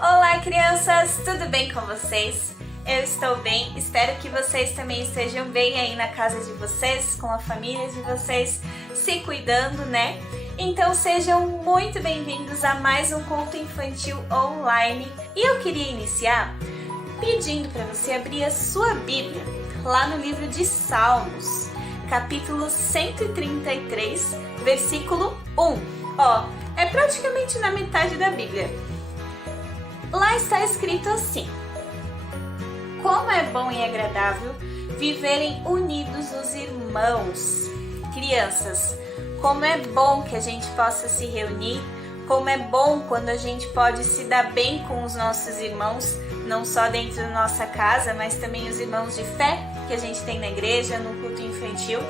Olá, crianças! Tudo bem com vocês? Eu estou bem, espero que vocês também estejam bem aí na casa de vocês, com a família de vocês, se cuidando, né? Então sejam muito bem-vindos a mais um culto infantil online. E eu queria iniciar pedindo para você abrir a sua Bíblia lá no livro de Salmos, capítulo 133, versículo 1. É praticamente na metade da Bíblia. Lá está escrito assim: como é bom e agradável viverem unidos os irmãos. Crianças, como é bom que a gente possa se reunir, como é bom quando a gente pode se dar bem com os nossos irmãos, não só dentro da nossa casa, mas também os irmãos de fé que a gente tem na igreja, no culto infantil.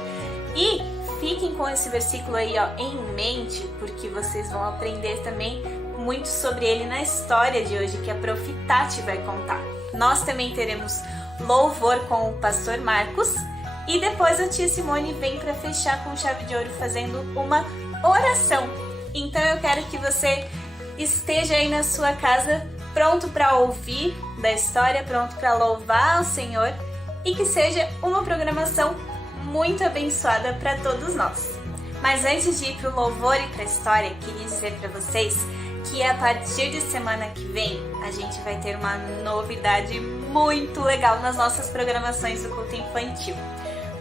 E fiquem com esse versículo aí em mente, porque vocês vão aprender também muito sobre ele na história de hoje que a Prof. Tati vai contar. Nós também teremos louvor com o pastor Marcos e depois a tia Simone vem para fechar com chave de ouro fazendo uma oração. Então eu quero que você esteja aí na sua casa pronto para ouvir da história, pronto para louvar o Senhor e que seja uma programação muito abençoada para todos nós. Mas antes de ir para o louvor e para a história, queria dizer para vocês que a partir de semana que vem a gente vai ter uma novidade muito legal nas nossas programações do culto infantil.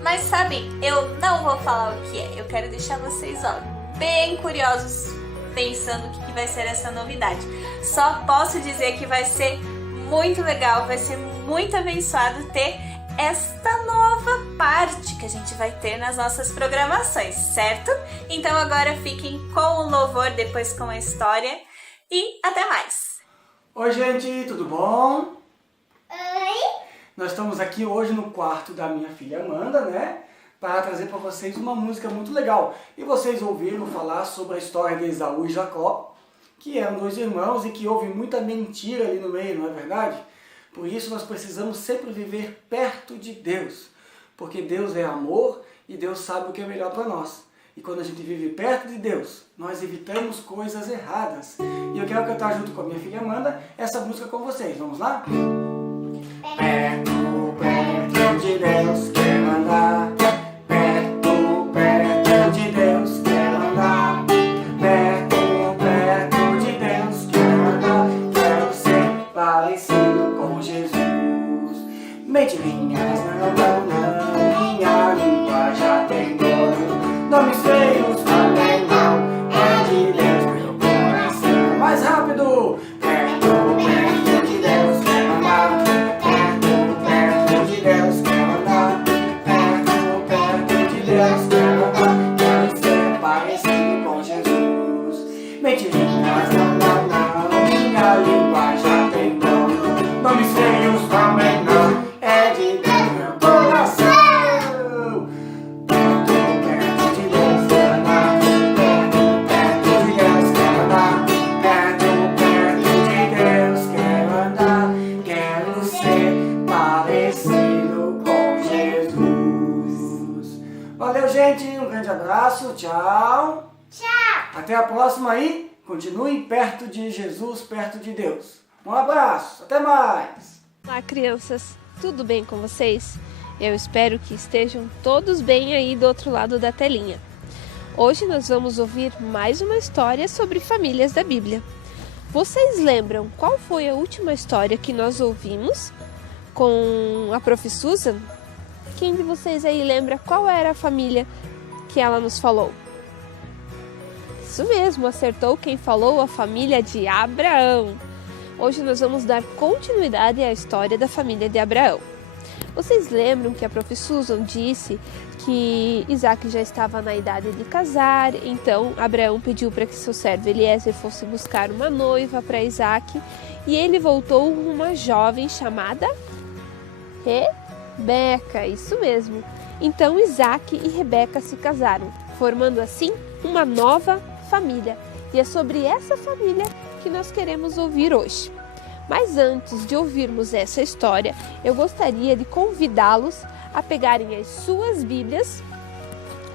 Mas sabem, eu não vou falar o que é, eu quero deixar vocês bem curiosos pensando o que vai ser essa novidade. Só posso dizer que vai ser muito legal, vai ser muito abençoado ter esta nova parte que a gente vai ter nas nossas programações, certo? Então agora fiquem com o louvor, depois com a história e até mais! Oi gente, tudo bom? Oi! Nós estamos aqui hoje no quarto da minha filha Amanda, né? Para trazer para vocês uma música muito legal. E vocês ouviram falar sobre a história de Esaú e Jacó, que eram dois irmãos e que houve muita mentira ali no meio, não é verdade? Por isso nós precisamos sempre viver perto de Deus, porque Deus é amor e Deus sabe o que é melhor para nós. E quando a gente vive perto de Deus, nós evitamos coisas erradas. E eu quero cantar junto com a minha filha Amanda essa música com vocês. Vamos lá? Perto, perto de Deus, quero andar. Perto, perto de Deus, quero andar. Perto, perto de Deus, quero andar. Quero ser parecido com Jesus. Mentirinhas, não, não, não. Minha língua já tem dono. Nomes feios também não. É de Deus meu coração. Mais rápido! Perto, perto de Deus, quero andar. Perto, perto de Deus, quero andar. Perto, perto de Deus, quero andar. Quero ser parecido com Jesus. Mentirinhas, não, não, não. Minha língua já tem dono. Nomes feios também não. É de Deus meu coração. Perto, perto de Deus, quero andar. Perto, perto de Deus, quero andar. Perto, perto de Deus, quero andar. Quero ser parecido com Jesus. Valeu, gente. Um grande abraço. Tchau. Tchau! Até a próxima aí. Continue perto de Jesus, perto de Deus. Um abraço. Até mais. Olá, crianças. Tudo bem com vocês? Eu espero que estejam todos bem aí do outro lado da telinha. Hoje nós vamos ouvir mais uma história sobre famílias da Bíblia. Vocês lembram qual foi a última história que nós ouvimos com a Prof. Susan? Quem de vocês aí lembra qual era a família que ela nos falou? Isso mesmo, acertou quem falou, a família de Abraão. Hoje nós vamos dar continuidade à história da família de Abraão. Vocês lembram que a Prof. Susan disse que Isaac já estava na idade de casar, então Abraão pediu para que seu servo Eliezer fosse buscar uma noiva para Isaac e ele voltou com uma jovem chamada Rebeca, isso mesmo. Então Isaac e Rebeca se casaram, formando assim uma nova família. E é sobre essa família que nós queremos ouvir hoje. Mas antes de ouvirmos essa história, eu gostaria de convidá-los a pegarem as suas Bíblias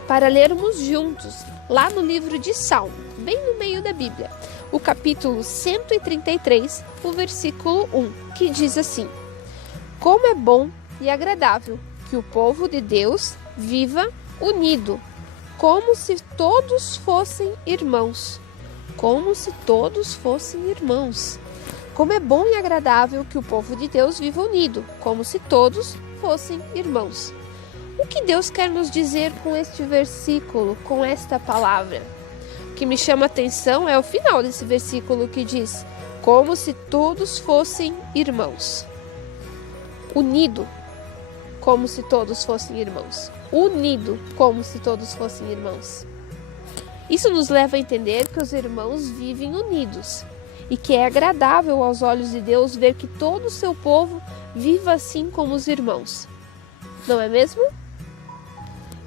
para lermos juntos lá no livro de Salmos. bem no meio da Bíblia, o capítulo 133, o versículo 1, que diz assim: Como é bom e agradável que o povo de Deus viva unido, como se todos fossem irmãos. Como se todos fossem irmãos. Como é bom e agradável que o povo de Deus viva unido, como se todos fossem irmãos. O que Deus quer nos dizer com este versículo, com esta palavra? O que me chama a atenção é o final desse versículo que diz: como se todos fossem irmãos. Unido, como se todos fossem irmãos. Unido, como se todos fossem irmãos. Isso nos leva a entender que os irmãos vivem unidos e que é agradável aos olhos de Deus ver que todo o seu povo viva assim como os irmãos. Não é mesmo?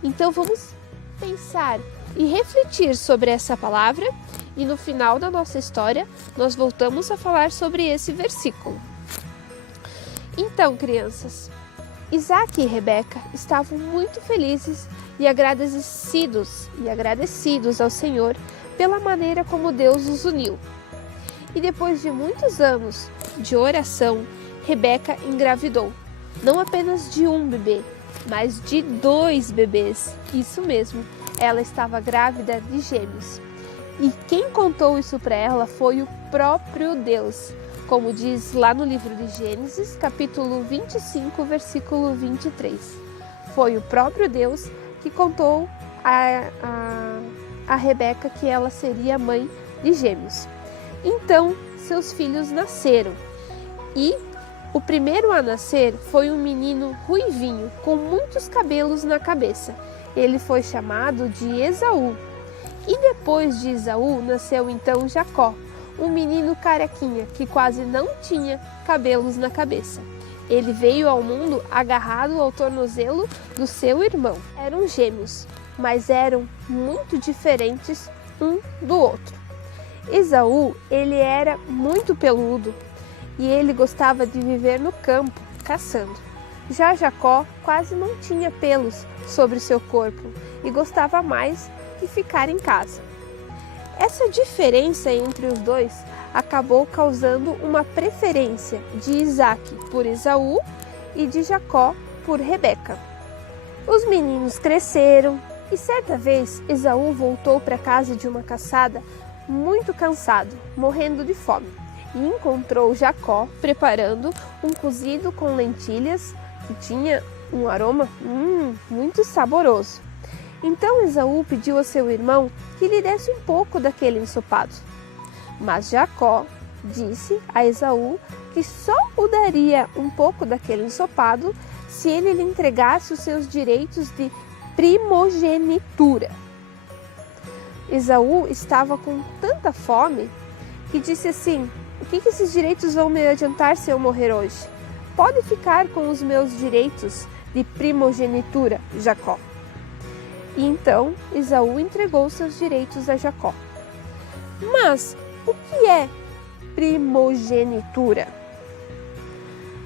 Então vamos pensar e refletir sobre essa palavra e no final da nossa história nós voltamos a falar sobre esse versículo. Então, crianças, Isaac e Rebeca estavam muito felizes e agradecidos ao Senhor pela maneira como Deus os uniu. E depois de muitos anos de oração, Rebeca engravidou, não apenas de um bebê, mas de 2 bebês. Isso mesmo, ela estava grávida de gêmeos. E quem contou isso para ela foi o próprio Deus, como diz lá no livro de Gênesis, capítulo 25, versículo 23. Foi o próprio Deus que contou a Rebeca que ela seria mãe de gêmeos. Então, seus filhos nasceram. E o primeiro a nascer foi um menino ruivinho, com muitos cabelos na cabeça. Ele foi chamado de Esaú. E depois de Esaú, nasceu então Jacó, um menino carequinha que quase não tinha cabelos na cabeça. Ele veio ao mundo agarrado ao tornozelo do seu irmão. Eram gêmeos, mas eram muito diferentes um do outro. Esaú, ele era muito peludo e ele gostava de viver no campo, caçando. Já Jacó quase não tinha pelos sobre seu corpo e gostava mais de ficar em casa. Essa diferença entre os dois acabou causando uma preferência de Isaac por Esaú e de Jacó por Rebeca. Os meninos cresceram e certa vez Esaú voltou para casa de uma caçada muito cansado, morrendo de fome, e encontrou Jacó preparando um cozido com lentilhas que tinha um aroma muito saboroso. Então Esaú pediu a seu irmão que lhe desse um pouco daquele ensopado. Mas Jacó disse a Esaú que só o daria um pouco daquele ensopado se ele lhe entregasse os seus direitos de primogenitura. Esaú estava com tanta fome que disse assim: o que esses direitos vão me adiantar se eu morrer hoje? Pode ficar com os meus direitos de primogenitura, Jacó. E então Esaú entregou seus direitos a Jacó. Mas o que é primogenitura?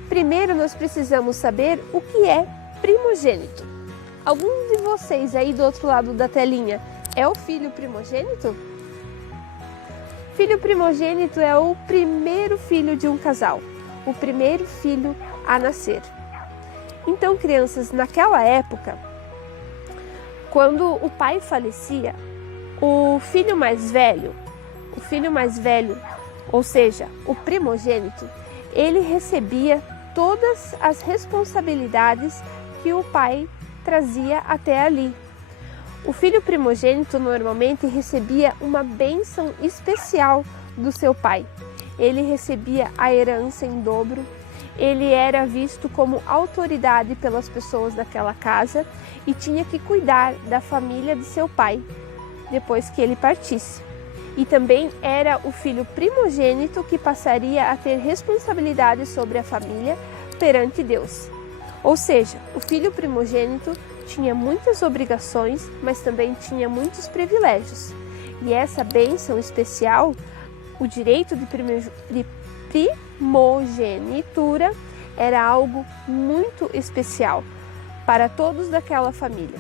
Primeiro nós precisamos saber o que é primogênito. Algum de vocês aí do outro lado da telinha é o filho primogênito? Filho primogênito é o primeiro filho de um casal, o primeiro filho a nascer. Então, crianças, naquela época, quando o pai falecia, o filho mais velho, ou seja, o primogênito, ele recebia todas as responsabilidades que o pai trazia até ali. O filho primogênito normalmente recebia uma bênção especial do seu pai. Ele recebia a herança em dobro, ele era visto como autoridade pelas pessoas daquela casa e tinha que cuidar da família de seu pai depois que ele partisse. E também era o filho primogênito que passaria a ter responsabilidade sobre a família perante Deus. Ou seja, o filho primogênito tinha muitas obrigações, mas também tinha muitos privilégios. E essa bênção especial, o direito de primogenitura, era algo muito especial para todos daquela família.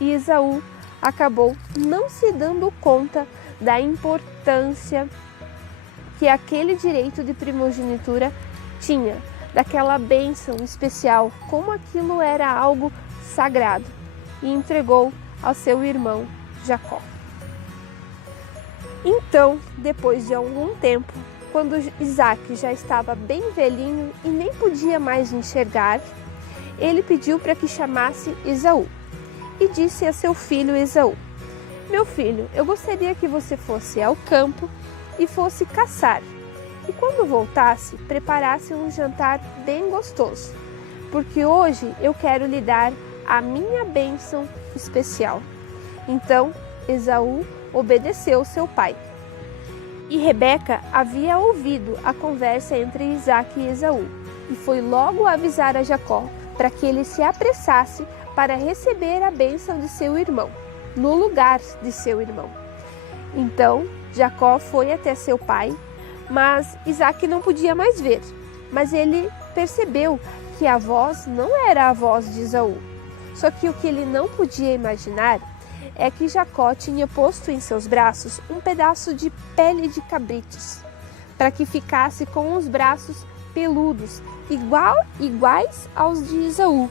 E Esaú acabou não se dando conta da importância que aquele direito de primogenitura tinha, daquela bênção especial, como aquilo era algo sagrado, e entregou ao seu irmão Jacó. Então, depois de algum tempo, quando Isaac já estava bem velhinho e nem podia mais enxergar, ele pediu para que chamasse Esaú e disse a seu filho Esaú: meu filho, eu gostaria que você fosse ao campo e fosse caçar, e quando voltasse, preparasse um jantar bem gostoso, porque hoje eu quero lhe dar a minha bênção especial. Então Esaú obedeceu seu pai. E Rebeca havia ouvido a conversa entre Isaac e Esaú, e foi logo avisar a Jacó para que ele se apressasse para receber a bênção de seu irmão, no lugar de seu irmão. Então Jacó foi até seu pai, mas Isaac não podia mais ver. Mas ele percebeu que a voz não era a voz de Esaú. Só que o que ele não podia imaginar é que Jacó tinha posto em seus braços um pedaço de pele de cabritos, para que ficasse com os braços peludos, iguais aos de Esaú,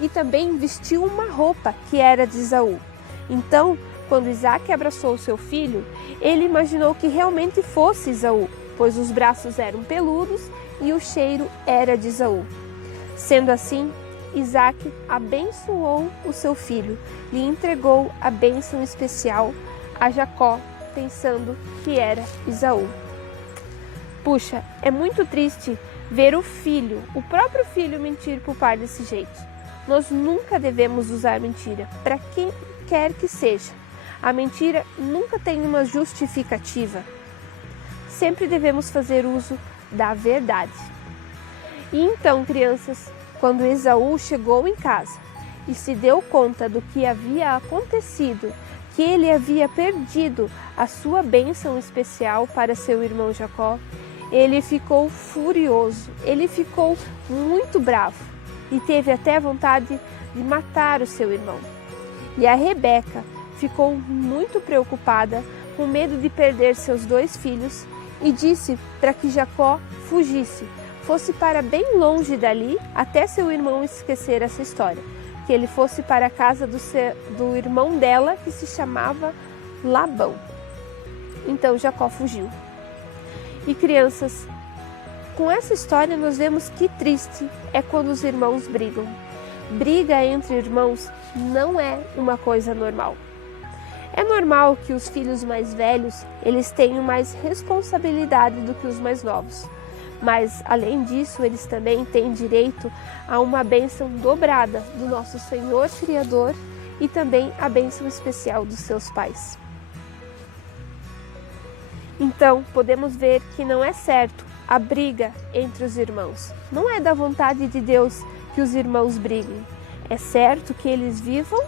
e também vestiu uma roupa que era de Esaú. Então, quando Isaac abraçou seu filho, ele imaginou que realmente fosse Esaú, pois os braços eram peludos e o cheiro era de Esaú. Sendo assim, Isaac abençoou o seu filho e entregou a bênção especial a Jacó, pensando que era Esaú. Puxa, é muito triste ver o próprio filho mentir para o pai desse jeito. Nós nunca devemos usar mentira, para quem quer que seja. A mentira nunca tem uma justificativa. Sempre devemos fazer uso da verdade. E então, crianças, quando Esaú chegou em casa e se deu conta do que havia acontecido, que ele havia perdido a sua bênção especial para seu irmão Jacó, ele ficou furioso, ele ficou muito bravo e teve até vontade de matar o seu irmão. E a Rebeca ficou muito preocupada, com medo de perder seus 2 filhos, e disse para que Jacó fugisse, fosse para bem longe dali, até seu irmão esquecer essa história, que ele fosse para a casa do irmão dela, que se chamava Labão. Então Jacó fugiu. E crianças, com essa história nós vemos que triste é quando os irmãos brigam. Briga entre irmãos não é uma coisa normal. É normal que os filhos mais velhos, eles tenham mais responsabilidade do que os mais novos. Mas, além disso, eles também têm direito a uma bênção dobrada do nosso Senhor Criador e também a bênção especial dos seus pais. Então, podemos ver que não é certo a briga entre os irmãos. Não é da vontade de Deus que os irmãos briguem. É certo que eles vivam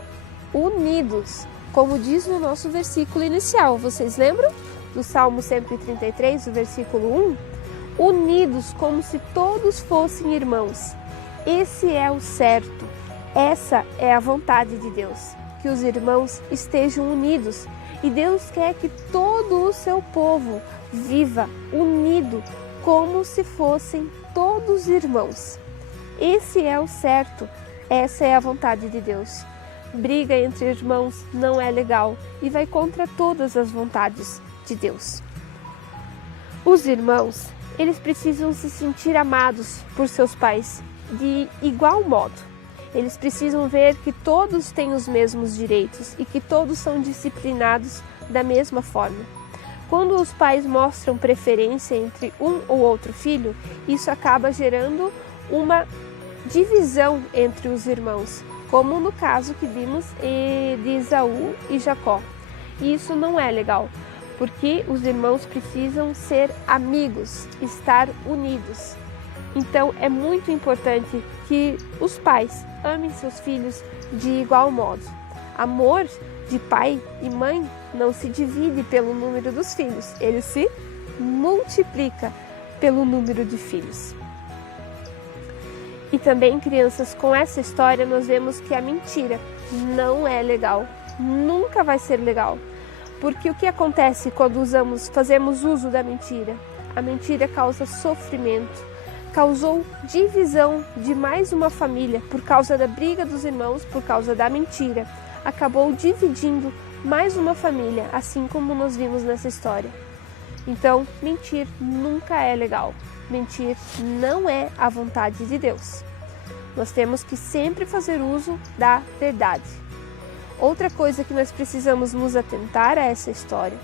unidos, como diz no nosso versículo inicial. Vocês lembram? Do Salmo 133, o versículo 1? Unidos como se todos fossem irmãos. Esse é o certo. Essa é a vontade de Deus, que os irmãos estejam unidos. E Deus quer que todo o seu povo viva unido, como se fossem todos irmãos. Esse é o certo. Essa é a vontade de Deus. Briga entre irmãos não é legal e vai contra todas as vontades de Deus. Os irmãos, eles precisam se sentir amados por seus pais de igual modo. Eles precisam ver que todos têm os mesmos direitos e que todos são disciplinados da mesma forma. Quando os pais mostram preferência entre um ou outro filho, isso acaba gerando uma divisão entre os irmãos, como no caso que vimos de Esaú e Jacó. E isso não é legal, porque os irmãos precisam ser amigos, estar unidos. Então é muito importante que os pais amem seus filhos de igual modo. Amor de pai e mãe não se divide pelo número dos filhos, ele se multiplica pelo número de filhos. E também, crianças, com essa história nós vemos que a mentira não é legal, nunca vai ser legal, Porque o que acontece quando fazemos uso da mentira? A mentira causa sofrimento, causou divisão de mais uma família por causa da briga dos irmãos, por causa da mentira. Acabou dividindo mais uma família, assim como nós vimos nessa história. Então, mentir nunca é legal. Mentir não é a vontade de Deus. Nós temos que sempre fazer uso da verdade. Outra coisa que nós precisamos nos atentar a essa história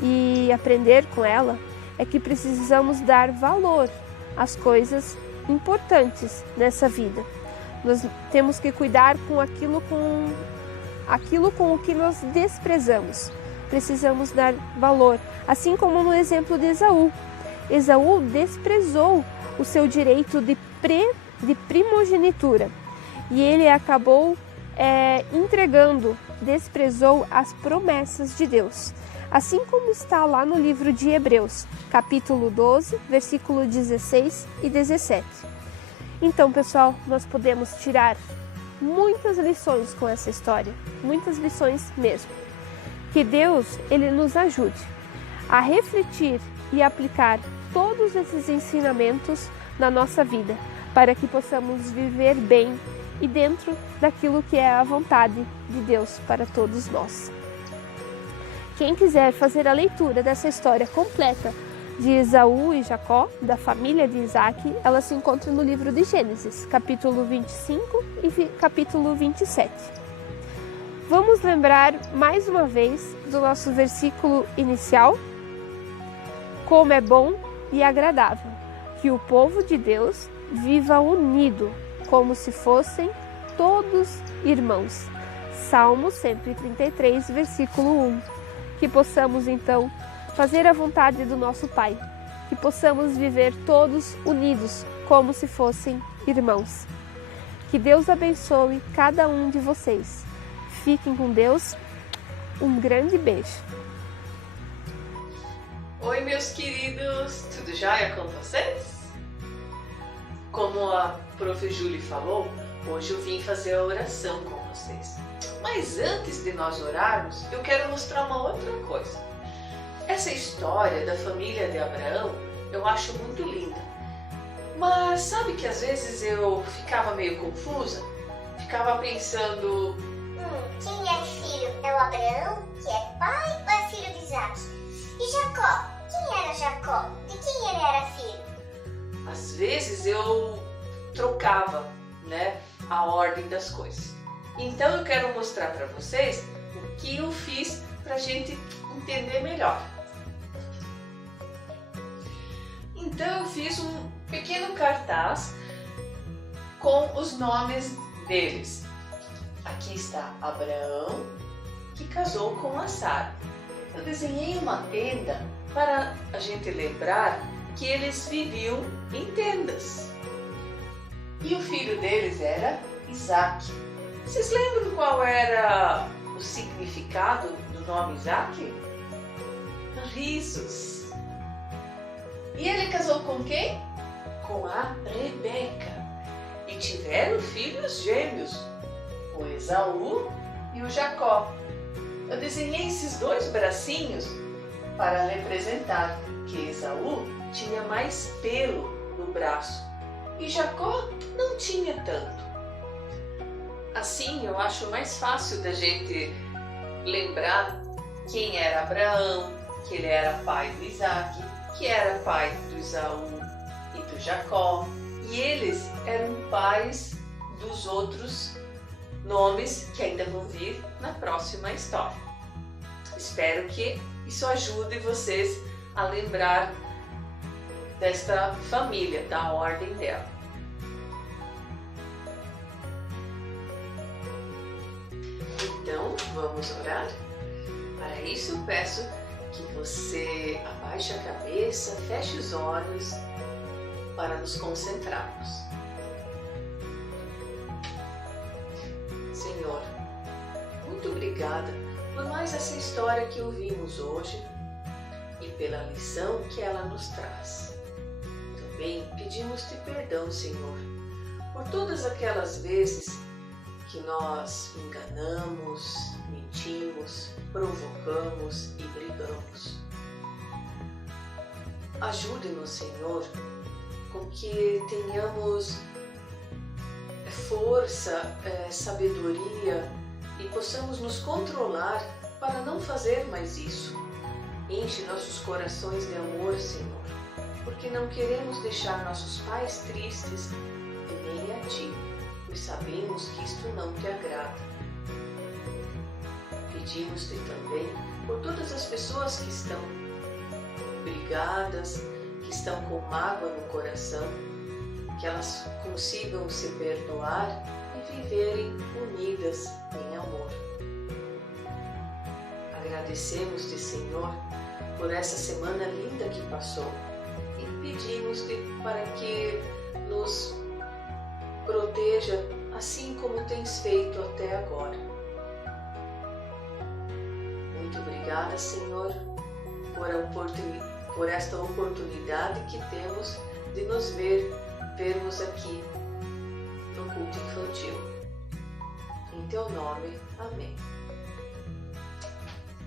e aprender com ela é que precisamos dar valor às coisas importantes nessa vida. Nós temos que cuidar com aquilo com o que nós desprezamos. Precisamos dar valor, assim como no exemplo de Esaú. Esaú desprezou o seu direito de primogenitura e ele acabou desprezou as promessas de Deus. Assim como está lá no livro de Hebreus, capítulo 12, versículo 16 e 17. Então, pessoal, nós podemos tirar muitas lições com essa história, muitas lições mesmo. Que Deus, Ele nos ajude a refletir e aplicar todos esses ensinamentos na nossa vida, para que possamos viver bem e dentro daquilo que é a vontade de Deus para todos nós. Quem quiser fazer a leitura dessa história completa de Esaú e Jacó, da família de Isaac, ela se encontra no livro de Gênesis, capítulo 25 e capítulo 27. Vamos lembrar mais uma vez do nosso versículo inicial? Como é bom e agradável que o povo de Deus viva unido, como se fossem todos irmãos. Salmo 133, versículo 1. Que possamos então fazer a vontade do nosso Pai, que possamos viver todos unidos, como se fossem irmãos. Que Deus abençoe cada um de vocês. Fiquem com Deus. Um grande beijo. Oi, meus queridos, tudo jóia com vocês? Como a Prof. Julie falou, hoje eu vim fazer a oração com vocês. Mas antes de nós orarmos, eu quero mostrar uma outra coisa. Essa história da família de Abraão eu acho muito linda. Mas sabe que às vezes eu ficava meio confusa? Ficava pensando... Quem é filho? É o Abraão, que é pai, ou é filho de Isaac? E Jacó? Quem era Jacó? De quem ele era filho? Às vezes eu trocava, a ordem das coisas. Então eu quero mostrar para vocês o que eu fiz para a gente entender melhor. Então eu fiz um pequeno cartaz com os nomes deles. Aqui está Abraão, que casou com a Sara. Eu desenhei uma tenda para a gente lembrar que eles viviam em tendas. E o filho deles era Isaac. Vocês lembram qual era o significado do nome Isaac? Risos. E ele casou com quem? Com a Rebeca. E tiveram filhos gêmeos, o Esaú e o Jacó. Eu desenhei esses dois bracinhos para representar que Esaú tinha mais pelo no braço e Jacó não tinha tanto. Assim eu acho mais fácil da gente lembrar quem era Abraão, que ele era pai do Isaac, que era pai do Esaú e do Jacó, e eles eram pais dos outros nomes que ainda vão vir na próxima história. Espero que isso ajude vocês a lembrar desta família, da ordem dela. Então, vamos orar? Para isso, eu peço que você abaixe a cabeça, feche os olhos para nos concentrarmos. Senhor, muito obrigada por mais essa história que ouvimos hoje e pela lição que ela nos traz. Também pedimos-te perdão, Senhor, por todas aquelas vezes que nós enganamos, mentimos, provocamos e brigamos. Ajude-nos, Senhor, com que tenhamos força, sabedoria e possamos nos controlar para não fazer mais isso. Enche nossos corações de amor, Senhor, porque não queremos deixar nossos pais tristes e nem a Ti, pois sabemos que isto não Te agrada. Pedimos-Te também por todas as pessoas que estão brigadas, que estão com mágoa no coração, que elas consigam se perdoar e viverem unidas em amor. Agradecemos-Te, Senhor, por essa semana linda que passou e pedimos-Te para que nos proteja assim como tens feito até agora. Muito obrigada, Senhor, por esta oportunidade que temos de nos vermos aqui no culto infantil. Em Teu nome, amém.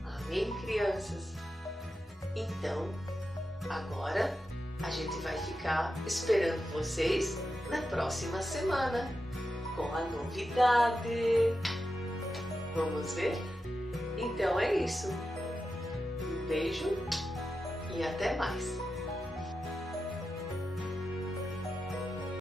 Amém, crianças? Então, agora a gente vai ficar esperando vocês na próxima semana com a novidade. Vamos ver? Então é isso. Um beijo e até mais.